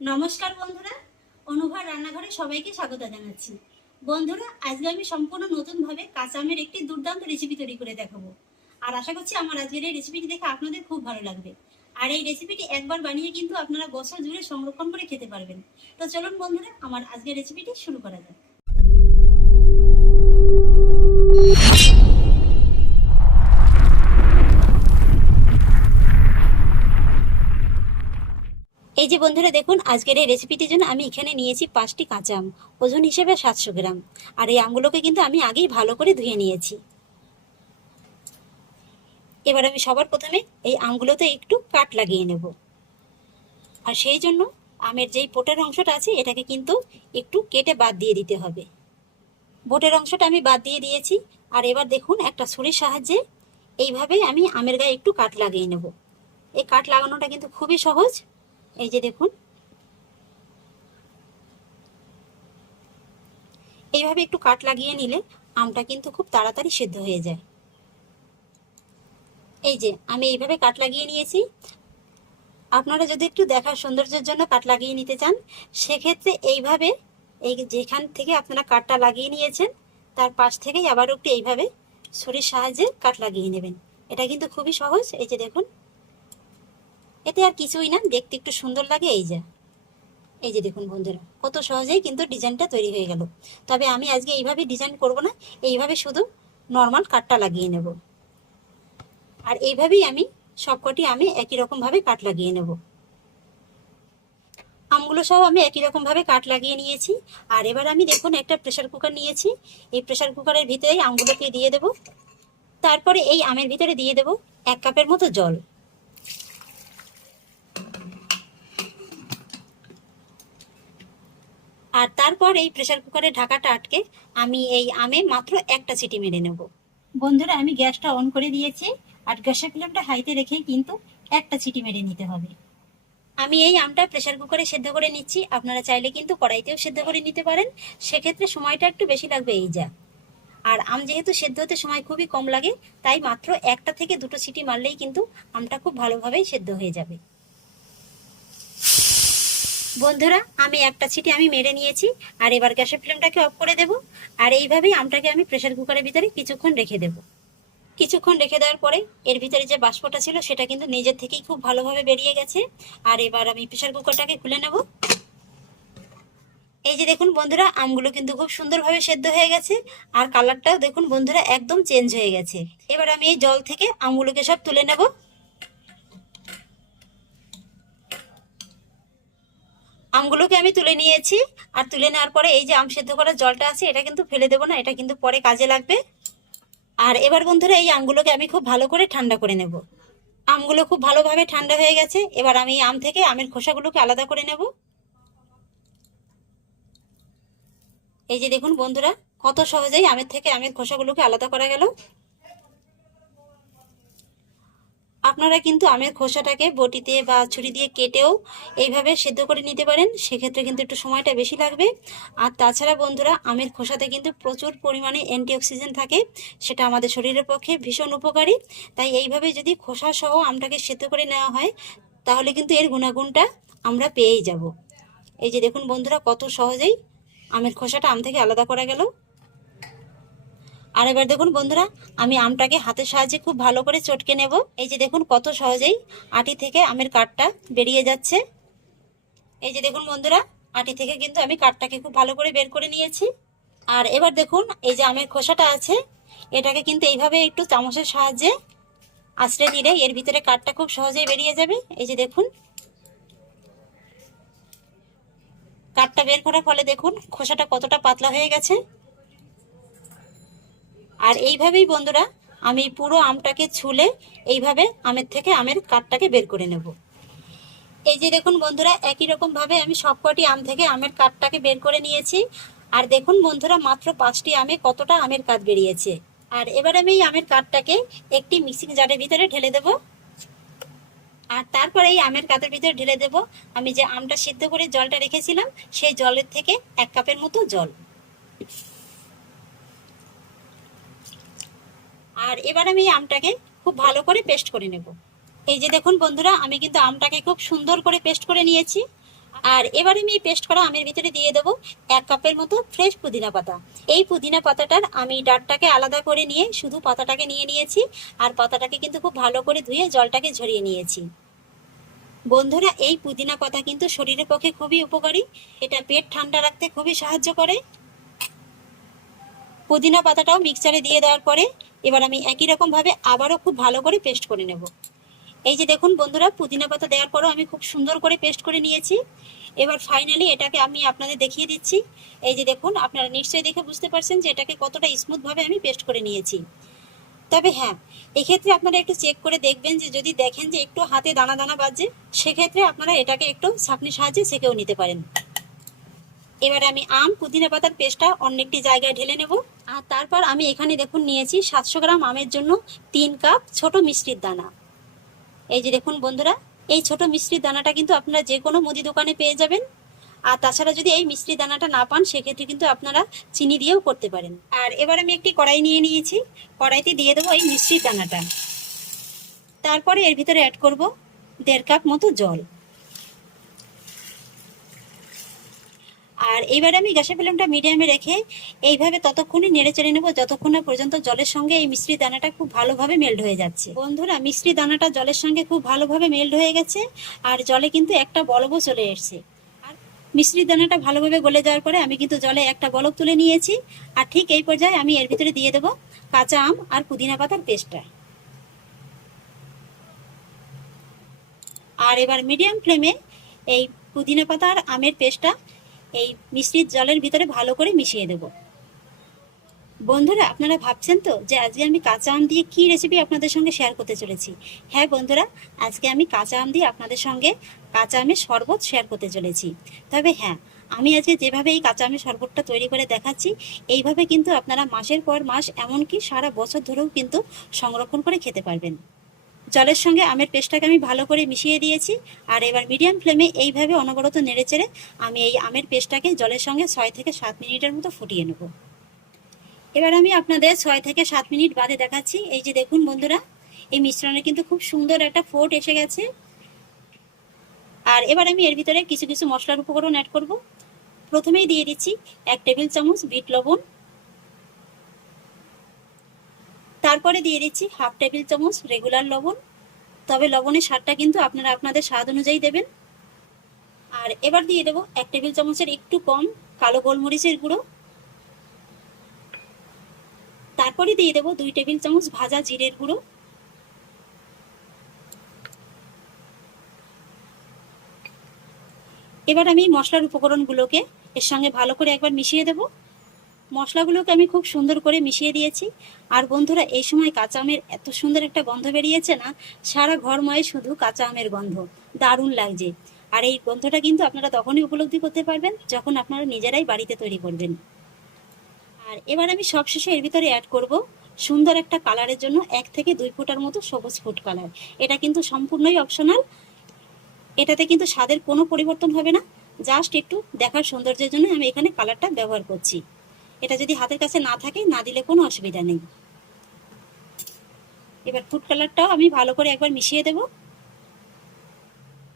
নমস্কার বন্ধুরা, অনুভা রান্নাঘরে সবাইকে স্বাগত জানাচ্ছি। বন্ধুরা, আজকে আমি সম্পূর্ণ নতুনভাবে কাঁচা আমের একটি দুর্দান্ত রেসিপি তৈরি করে দেখাবো। আর আশা করছি আমার আজকের এই রেসিপিটি দেখে আপনাদের খুব ভালো লাগবে। আর এই রেসিপিটি একবার বানিয়ে কিন্তু আপনারা বছর জুড়ে সংরক্ষণ করে খেতে পারবেন। তো চলুন বন্ধুরা, আমার আজকের রেসিপিটি শুরু করা যাক। এই যে বন্ধুরা দেখুন, আজকের এই রেসিপিটির জন্য আমি এখানে নিয়েছি 5টি কাঁচা আম, ওজন হিসেবে 700 গ্রাম। আর এই আমগুলোকে কিন্তু আমি আগেই ভালো করে ধুয়ে নিয়েছি। এবার আমি সবার প্রথমে এই আমগুলোতে একটু কাট লাগিয়ে নেব। আর সেই জন্য আমের যেই বোটের অংশটা আছে এটাকে কিন্তু একটু কেটে বাদ দিয়ে দিতে হবে। বোটের অংশটা আমি বাদ দিয়ে দিয়েছি। আর এবার দেখুন, একটা ছুরির সাহায্যে এইভাবে আমি আমের গায়ে একটু কাট লাগিয়ে নেব। এই কাট লাগানোটা কিন্তু খুবই সহজ। এই যে দেখুন, এইভাবে একটু কাট লাগিয়ে নিলে আমটা কিন্তু খুব তাড়াতাড়ি সেদ্ধ হয়ে যায়। এই যে আমি এইভাবে কাট লাগিয়ে নিয়েছি। আপনারা যদি একটু দেখার সৌন্দর্যের জন্য কাট লাগিয়ে নিতে চান, সেক্ষেত্রে এইভাবে এই যেখান থেকে আপনারা কাটটা লাগিয়ে নিয়েছেন তার পাশ থেকেই আবার একটু এইভাবে ছুরির সাহায্যে কাট লাগিয়ে নেবেন। এটা কিন্তু খুবই সহজ। এই যে দেখুন, এতে আর কিছুই না, দেখতে একটু সুন্দর লাগে। এই যে দেখুন বন্ধুরা, কত সহজেই কিন্তু ডিজাইনটা তৈরি হয়ে গেল। তবে আমি আজকে এইভাবে ডিজাইন করব না, এইভাবে শুধু নর্মাল কাটটা লাগিয়ে নেব। আর এইভাবেই আমি সবকটি আমি একই রকম ভাবে কাট লাগিয়ে নেব। আমগুলো সব আমি একই রকম ভাবে কাট লাগিয়ে নিয়েছি। আর এবার আমি দেখুন একটা প্রেসার কুকার নিয়েছি। এই প্রেসার কুকারের ভিতরেই আমগুলোকে দিয়ে দেব। তারপরে এই আমের ভিতরে দিয়ে দেব 1 কাপের মতো জল। আর তারপর এই প্রেসার কুকারের ঢাকাটা আটকে আমি এই আমে মাত্র একটা সিটি মেরে নেব। বন্ধুরা, আমি গ্যাসটা অন করে দিয়েছি। আর গ্যাসের ফ্লেমটা হাইতে রেখেই কিন্তু একটা সিটি মেরে নিতে হবে। আমি এই আমটা প্রেসার কুকারে সেদ্ধ করে নিচ্ছি। আপনারা চাইলে কিন্তু কড়াইতেও সেদ্ধ করে নিতে পারেন, সেক্ষেত্রে সময়টা একটু বেশি লাগবে। এই যা, আর আম যেহেতু সেদ্ধ হতে সময় খুবই কম লাগে, তাই মাত্র 1টা থেকে 2টো সিটি মারলেই কিন্তু আমটা খুব ভালোভাবেই সেদ্ধ হয়ে যাবে। বন্ধুরা, আমি একটা সিটি আমি মেরে নিয়েছি। আর এবার গ্যাসের ফ্লেমটাকে অফ করে দেব। আর এইভাবেই আমটাকে আমি প্রেসার কুকারের ভিতরে কিছুক্ষণ রেখে দেব। কিছুক্ষণ রেখে দেওয়ার পরে এর ভিতরে যে বাষ্পটা ছিল সেটা কিন্তু নিজের থেকেই খুব ভালোভাবে বেরিয়ে গেছে। আর এবার আমি প্রেসার কুকারটাকে খুলে নেব। এই যে দেখুন বন্ধুরা, আমগুলো কিন্তু খুব সুন্দরভাবে সেদ্ধ হয়ে গেছে। আর কালারটাও দেখুন বন্ধুরা, একদম চেঞ্জ হয়ে গেছে। এবার আমি এই জল থেকে আমগুলোকে সব তুলে নেব। আমগুলোকে আমি তুলে নিয়েছি। আর তুলে নেওয়ার পরে এই যে আম সেদ্ধ করার জলটা আছে এটা কিন্তু ফেলে দেবো না, এটা কিন্তু পরে কাজে লাগবে। আর এবার বন্ধুরা, এই আমগুলোকে আমি খুব ভালো করে ঠান্ডা করে নেব। আমগুলো খুব ভালোভাবে ঠান্ডা হয়ে গেছে। এবার আমি আম থেকে আমের খোসাগুলোকে আলাদা করে নেব। এই যে দেখুন বন্ধুরা, কত সহজেই আমের থেকে আমের খোসাগুলোকে আলাদা করা গেল। আপনারা কিন্তু আমের খোসাটাকে বটিতে বা ছুরি দিয়ে কেটেও এইভাবে সেদ্ধ করে নিতে পারেন, সেক্ষেত্রে কিন্তু একটু সময়টা বেশি লাগবে। আর তাছাড়া বন্ধুরা, আমের খোসাতে কিন্তু প্রচুর পরিমাণে অ্যান্টিঅক্সিডেন্ট থাকে, সেটা আমাদের শরীরের পক্ষে ভীষণ উপকারী। তাই এইভাবে যদি খোসা সহ আমটাকে সেদ্ধ করে নেওয়া হয় তাহলে কিন্তু এর গুণাগুণটা আমরা পেয়েই যাব। এই যে দেখুন বন্ধুরা, কত সহজেই আমের খোসাটা আম থেকে আলাদা করা গেল। আর এবার দেখুন বন্ধুরা, আমি আমটাকে হাতের সাহায্যে খুব ভালো করে চটকে নেব। এই যে দেখুন কত সহজেই আটি থেকে আমের কাঠটা বেরিয়ে যাচ্ছে। এই যে দেখুন বন্ধুরা, আটি থেকে কিন্তু আমি কাঠটাকে খুব ভালো করে বের করে নিয়েছি। আর এবার দেখুন, এই যে আমের খোসাটা আছে এটাকে কিন্তু এইভাবে একটু চামচের সাহায্যে আঁচড়ে দিলে এর ভিতরে কাঠটা খুব সহজেই বেরিয়ে যাবে। এই যে দেখুন, কাঠটা বের করার ফলে দেখুন খোসাটা কতটা পাতলা হয়ে গেছে। আর এইভাবেই বন্ধুরা, আমি পুরো আমটাকে ছুলে এইভাবে আমের থেকে আমের কাঠটাকে বের করে নেব। এই যে দেখুন বন্ধুরা, একই রকম ভাবে আমি সবকটি আম থেকে আমের কাঠটাকে বের করে নিয়েছি। আর দেখুন বন্ধুরা, মাত্র 5টি আমে কতটা আমের কাঠ বেরিয়েছে। আর এবার আমি এই আমের কাঠটাকে একটি মিক্সিং জারের ভিতরে ঢেলে দেব। আর তারপরে এই আমের কাঠের ভিতরে ঢেলে দেব আমি যে আমটা সিদ্ধ করে জলটা রেখেছিলাম সেই জলের থেকে 1 কাপের মতো জল। আর এবার আমি আমটাকে খুব ভালো করে পেস্ট করে নেব। এই যে দেখুন বন্ধুরা, আমি কিন্তু আমটাকে খুব সুন্দর করে পেস্ট করে নিয়েছি। আর এবার আমি এই পেস্ট করা আমের ভিতরে দিয়ে দেবো 1 কাপের মতো ফ্রেশ পুদিনা পাতা। এই পুদিনা পাতাটার আমি ডাঁটটাকে আলাদা করে নিয়ে শুধু পাতাটাকে নিয়ে নিয়েছি, আর পাতাটাকে কিন্তু খুব ভালো করে ধুয়ে জলটাকে ঝরিয়ে নিয়েছি। বন্ধুরা, এই পুদিনা পাতা কিন্তু শরীরের পক্ষে খুবই উপকারী, এটা পেট ঠান্ডা রাখতে খুবই সাহায্য করে। পুদিনা পাতাটাও মিক্সচারে দিয়ে দেওয়ার পরে এবার আমি একই রকম ভাবে আবারও খুব ভালো করে পেস্ট করে নেব। এই যে দেখুন বন্ধুরা, পুদিনা পাতা দেওয়ার পরও আমি খুব সুন্দর করে পেস্ট করে নিয়েছি। এবার ফাইনালি এটাকে আমি আপনাদের দেখিয়ে দিচ্ছি। এই যে দেখুন, আপনারা নিশ্চয়ই দেখে বুঝতে পারছেন যে এটাকে কতটা স্মুথ ভাবে আমি পেস্ট করে নিয়েছি। তবে হ্যাঁ, এক্ষেত্রে আপনারা একটু চেক করে দেখবেন যে যদি দেখেন যে একটু হাতে দানা দানা বাজছে, সেক্ষেত্রে আপনারা এটাকে একটু ছাঁকনির সাহায্যে ছেঁকেও নিতে পারেন। এবারে আমি আম পুদিনা পাতার পেস্টটা অন্য একটি জায়গায় ঢেলে নেব। আর তারপর আমি এখানে দেখুন নিয়েছি 700 গ্রাম আমের জন্য 3 কাপ ছোট মিষ্টির দানা। এই যে দেখুন বন্ধুরা, এই ছোট মিষ্টির দানাটা কিন্তু আপনারা যে কোনো মুদি দোকানে পেয়ে যাবেন। আর তাছাড়া যদি এই মিষ্টি দানাটা না পান, সেক্ষেত্রে কিন্তু আপনারা চিনি দিয়েও করতে পারেন। আর এবার আমি একটি কড়াই নিয়ে নিয়েছি, কড়াইতে দিয়ে দেবো এই মিষ্টির দানাটা। তারপরে এর ভিতরে অ্যাড করব 1.5 কাপ মতো জল। আর এইবারে আমি গ্যাসের ফ্লেমটা মিডিয়ামে রেখে এইভাবে ততক্ষণই নেড়ে চেড়ে নেবো যতক্ষণ না পর্যন্ত জলের সঙ্গে এই মিষ্টি দানাটা খুব ভালোভাবে মেল্ট হয়ে যাচ্ছে। বন্ধুরা, মিষ্টি দানাটা জলের সঙ্গে খুব ভালোভাবে মেল্ট হয়ে গেছে, আর জলে কিন্তু একটা বলবও চলে এসছে। আর মিষ্টির দানাটা ভালোভাবে গলে যাওয়ার পরে আমি কিন্তু জলে একটা বলক তুলে নিয়েছি। আর ঠিক এই পর্যায়ে আমি এর ভিতরে দিয়ে দেবো কাঁচা আম আর পুদিনা পাতার পেস্টটা। আর এবার মিডিয়াম ফ্লেমে এই পুদিনা পাতা আর আমের পেস্টটা এই মিষ্টির জলের ভিতরে ভালো করে মিশিয়ে দেব। বন্ধুরা, আপনারা ভাবছেন তো যে আজকে আমি কাঁচা আম দিয়ে কি রেসিপি আপনাদের সঙ্গে শেয়ার করতে চলেছি। হ্যাঁ বন্ধুরা, আজকে আমি কাঁচা আম দিয়ে আপনাদের সঙ্গে কাঁচা আমের শরবত শেয়ার করতে চলেছি। তবে হ্যাঁ, আমি আজকে যেভাবে এই কাঁচা আমের শরবতটা তৈরি করে দেখাচ্ছি, এইভাবে কিন্তু আপনারা মাসের পর মাস, এমনকি সারা বছর ধরেও কিন্তু সংরক্ষণ করে খেতে পারবেন। জলের সঙ্গে আমের পেস্টটাকে আমি ভালো করে মিশিয়ে দিয়েছি। আর এবার মিডিয়াম ফ্লেমে এইভাবে অনবরত নেড়েচেড়ে আমি এই আমের পেস্টটাকে জলের সঙ্গে 6 থেকে 7 মিনিটের মতো ফুটিয়ে নেব। এবার আমি আপনাদের 6 থেকে 7 মিনিট বাদে দেখাচ্ছি। এই যে দেখুন বন্ধুরা, এই মিশ্রণে কিন্তু খুব সুন্দর একটা ফোট এসে গেছে। আর এবার আমি এর ভিতরে কিছু কিছু মশলার উপকরণ অ্যাড করব। প্রথমেই দিয়ে দিচ্ছি 1 টেবিল চামচ বিট লবণ। তারপরে দিয়ে দিচ্ছি 1/2 টেবিল চামচ রেগুলার লবণ। তবে লবণের স্বাদটা কিন্তু আপনারা আপনাদের স্বাদ অনুযায়ী দেবেন। আর এবার দিয়ে দেবো 1 টেবিল চামচের একটু কম কালো গোলমরিচের গুঁড়ো। তারপরে দিয়ে দেবো 2 টেবিল চামচ ভাজা জিরের গুঁড়ো। এবার আমি মশলার উপকরণগুলোকে এর সঙ্গে ভালো করে একবার মিশিয়ে দেব। মশলাগুলোকে আমি খুব সুন্দর করে মিশিয়ে দিয়েছি। আর বন্ধুরা, এই সময় কাঁচা আমের এত সুন্দর একটা গন্ধ বেরিয়েছে না, সারা ঘরময় শুধু কাঁচা আমের গন্ধ, দারুণ লাগছে। আর এই গন্ধটা কিন্তু আপনারা তখনই উপলব্ধি করতে পারবেন যখন আপনারা নিজেরাই বাড়িতে তৈরি করবেন। আর এবার আমি সবশেষে এর ভিতরে অ্যাড করব সুন্দর একটা কালারের জন্য 1 থেকে 2 ফোঁটার মতো সবুজ ফুড কালার। এটা কিন্তু সম্পূর্ণই অপশনাল, এটাতে কিন্তু স্বাদের কোনো পরিবর্তন হবে না, জাস্ট একটু দেখার সৌন্দর্যের জন্য আমি এখানে কালারটা ব্যবহার করছি। এটা যদি হাতের কাছে না থাকে, না দিলে কোনো অসুবিধা নেই। এবার ফুড কালারটাও আমি ভালো করে একবার মিশিয়ে দেব।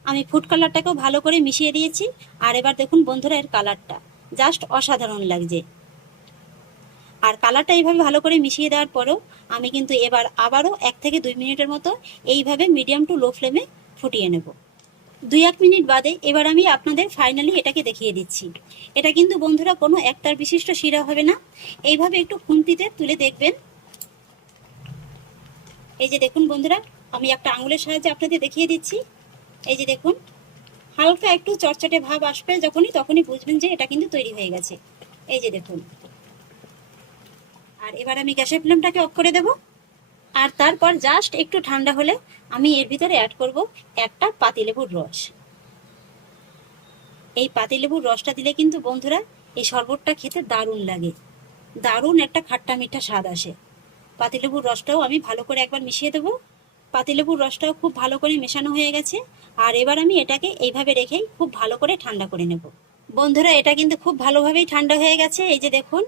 আমি ফুড কালারটাকেও ভালো করে মিশিয়ে দিয়েছি। আর এবার দেখুন বন্ধুরা, এর কালারটা জাস্ট অসাধারণ লাগছে। আর কালারটা এইভাবে ভালো করে মিশিয়ে দেওয়ার পরেও আমি কিন্তু এবার আবারও 1 থেকে 2 মিনিটের মতো এইভাবে মিডিয়াম টু লো ফ্লেমে ফুটিয়ে নেব। 2-1 মিনিট বাদে এবার আমি আপনাদের ফাইনালি এটাকে দেখিয়ে দিচ্ছি। এটা কিন্তু বন্ধুরা কোনো একটার বিশিষ্ট শিরা হবে না, এইভাবে একটু খুন্তিতে তুলে দেখবেন। এই যে দেখুন বন্ধুরা, আমি একটা আঙুলের সাহায্যে আপনাদের দেখিয়ে দিচ্ছি। এই যে দেখুন, হালকা একটু চটচটে ভাব আসবে যখনই, তখনই বুঝবেন যে এটা কিন্তু তৈরি হয়ে গেছে। এই যে দেখুন। আর এবার আমি গ্যাসের ফ্লেমটাকে অফ করে দেব। আর তারপর জাস্ট একটু ঠান্ডা হলে আমি এর ভিতরে অ্যাড করব একটা পাতিলেবুর রস। এই পাতিলেবুর রসটা দিলে কিন্তু বন্ধুরা এই শরবতটা খেতে দারুণ লাগে, দারুণ একটা খাট্টা মিঠা স্বাদ আসে। পাতিলেবুর রসটাও আমি ভালো করে একবার মিশিয়ে দেবো। পাতিলেবুর রসটাও খুব ভালো করে মেশানো হয়ে গেছে। আর এবার আমি এটাকে এইভাবে রেখেই খুব ভালো করে ঠান্ডা করে নেব। বন্ধুরা, এটা কিন্তু খুব ভালোভাবেই ঠান্ডা হয়ে গেছে, এই যে দেখুন।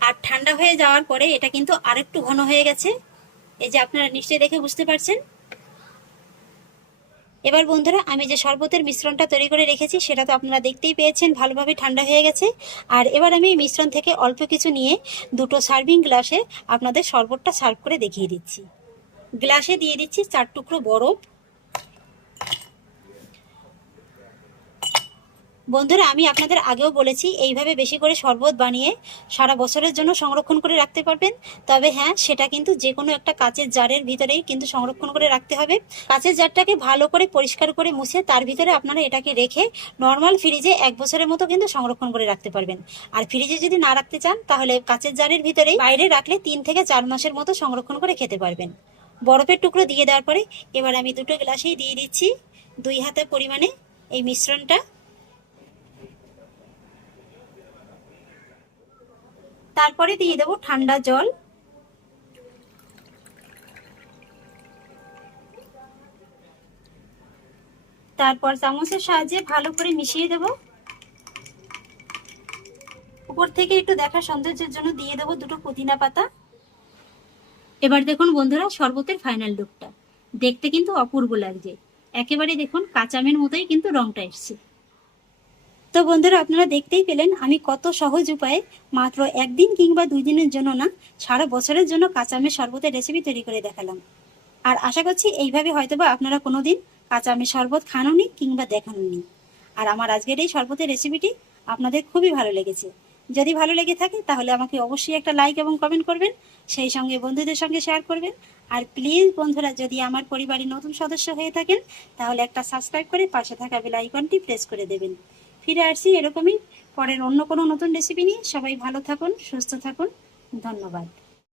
আর ঠান্ডা হয়ে যাওয়ার পরে এটা কিন্তু আরেকটু ঘন হয়ে গেছে, এই যে আপনারা নিশ্চয়ই দেখে বুঝতে পারছেন। এবার বন্ধুরা আমি যে শরবতের মিশ্রণটা তৈরি করে রেখেছি সেটা তো আপনারা দেখতেই পেয়েছেন ভালোভাবে ঠান্ডা হয়ে গেছে। আর এবার আমি এই মিশ্রণ থেকে অল্প কিছু নিয়ে দুটো সার্ভিং গ্লাসে আপনাদের শরবতটা সার্ভ করে দেখিয়ে দিচ্ছি। গ্লাসে দিয়ে দিচ্ছি 4 টুকরো বরফ। বন্ধুরা আমি আপনাদের আগেও বলেছি এইভাবে বেশি করে শরবত বানিয়ে সারা বছরের জন্য সংরক্ষণ করে রাখতে পারবেন। তবে হ্যাঁ, সেটা কিন্তু যে কোনো একটা কাচের জারের ভিতরেই কিন্তু সংরক্ষণ করে রাখতে হবে। কাচের জারটাকে ভালো করে পরিষ্কার করে মুছে তার ভিতরে আপনারা এটাকে রেখে নর্মাল ফ্রিজে 1 বছরের মতো কিন্তু সংরক্ষণ করে রাখতে পারবেন। আর ফ্রিজে যদি না রাখতে চান তাহলে কাচের জারের ভিতরেই বাইরে রাখলে 3 থেকে 4 মাসের মতো সংরক্ষণ করে খেতে পারবেন। বরফের টুকরো দিয়ে দেওয়ার পরে এবার আমি দুটো গ্লাসেই দিয়ে দিচ্ছি 2 হাতা পরিমাণে এই মিশ্রণটা। তারপরে দিয়ে দেবো ঠান্ডা জল। তারপর চামচের সাহায্যে ভালো করে মিশিয়ে দেব। উপর থেকে একটু দেখার সৌন্দর্যের জন্য দিয়ে দেবো দুটো পুদিনা পাতা। এবার দেখুন বন্ধুরা শরবতের ফাইনাল লুকটা দেখতে কিন্তু অপূর্ব লাগছে। একেবারে দেখুন কাঁচা আমের মতোই কিন্তু রংটা এসছে। তো বন্ধুরা আপনারা দেখতেই পেলেন আমি কত সহজ উপায়ে মাত্র 1 দিন কিংবা 2 দিনের জন্য না, সারা বছরের জন্য কাঁচা আমের শরবতের রেসিপি তৈরি করে দেখালাম। আর আশা করছি এইভাবে হয়তোবা আপনারা কোনোদিন কাঁচা আমের শরবত খাননি কিংবা দেখাননি। আর আমার আজকের এই শরবতের রেসিপিটি আপনাদের খুবই ভালো লেগেছে। যদি ভালো লেগে থাকে তাহলে আমাকে অবশ্যই একটা লাইক এবং কমেন্ট করবেন, সেই সঙ্গে বন্ধুদের সঙ্গে শেয়ার করবেন। আর প্লিজ বন্ধুরা যদি আমার পরিবারের নতুন সদস্য হয়ে থাকেন তাহলে একটা সাবস্ক্রাইব করে পাশে থাকা বেল আইকনটি প্রেস করে দেবেন। ফিরে আসছি এরকমই পরের অন্য কোনো নতুন রেসিপি নিয়ে। সবাই ভালো থাকুন, সুস্থ থাকুন, ধন্যবাদ।